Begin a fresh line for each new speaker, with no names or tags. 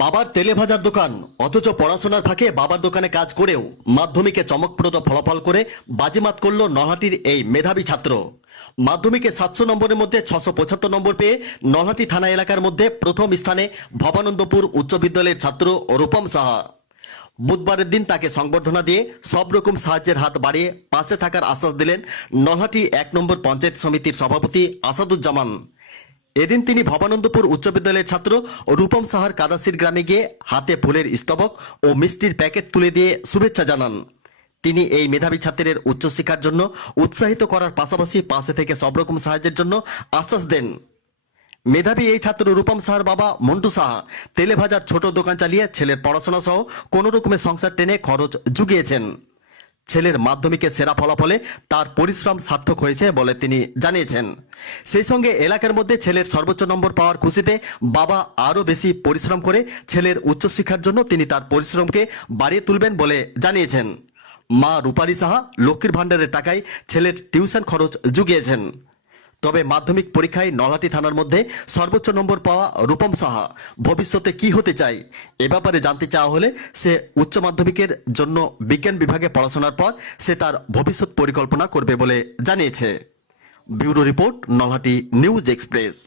বাবার তেলে ভাজার দোকান, অথচ পড়াশোনার ফাঁকে বাবার দোকানে কাজ করেও মাধ্যমিকে চমকপ্রদ ফলাফল করে বাজিমাত করল নলহাটির এই মেধাবী ছাত্র। মাধ্যমিকে সাতশো নম্বরের মধ্যে ছশো পঁচাত্তর নম্বর পেয়ে নলহাটি থানা এলাকার মধ্যে প্রথম স্থানে ভবানন্দপুর উচ্চ বিদ্যালয়ের ছাত্র রূপম সাহা। বুধবারের দিন তাকে সংবর্ধনা দিয়ে সব রকম সাহায্যের হাত বাড়িয়ে পাশে থাকার আশ্বাস দিলেন নলহাটি এক নম্বর পঞ্চায়েত সমিতির সভাপতি আসাদুজ্জামান। এদিন তিনি ভবানন্দপুর উচ্চ বিদ্যালয়ের ছাত্র রূপম সাহার কাদাসির গ্রামে গিয়ে হাতে ফুলের স্তবক ও মিষ্টির প্যাকেট তুলে দিয়ে শুভেচ্ছা জানান। তিনি এই মেধাবী ছাত্রের উচ্চশিক্ষার জন্য উৎসাহিত করার পাশাপাশি পাশে থেকে সব রকম সাহায্যের জন্য আশ্বাস দেন। মেধাবী এই ছাত্র রূপম সাহার বাবা মন্টু সাহা তেলে ভাজার ছোট দোকান চালিয়ে ছেলের পড়াশোনা সহ কোনো রকমের সংসার টেনে খরচ জুগিয়েছেন। ছেলের মাধ্যমিকে সেরা ফলাফলে তার পরিশ্রম সার্থক হয়েছে বলে তিনি জানিয়েছেন। সেই সঙ্গে এলাকার মধ্যে ছেলের সর্বোচ্চ নম্বর পাওয়ার খুশিতে বাবা আরও বেশি পরিশ্রম করে ছেলের উচ্চশিক্ষার জন্য তিনি তার পরিশ্রমকে বাড়িয়ে তুলবেন বলে জানিয়েছেন। মা রূপালী সাহা লক্ষ্মীর ভাণ্ডারের টাকায় ছেলের টিউশন খরচ জুগিয়েছেন। তবে মাধ্যমিক পরীক্ষায় নলহাটি থানার মধ্যে সর্বোচ্চ নম্বর পাওয়া রূপম সাহা। ভবিষ্যতে কি হতে চায়? এ ব্যাপারে জানতে চাওয়া হলে সে উচ্চ মাধ্যমিকের জন্য বিজ্ঞান বিভাগে পড়াশোনার পর সে তার ভবিষ্যৎ পরিকল্পনা করবে বলে জানিয়েছে। Bureau report, Nalhati News Express.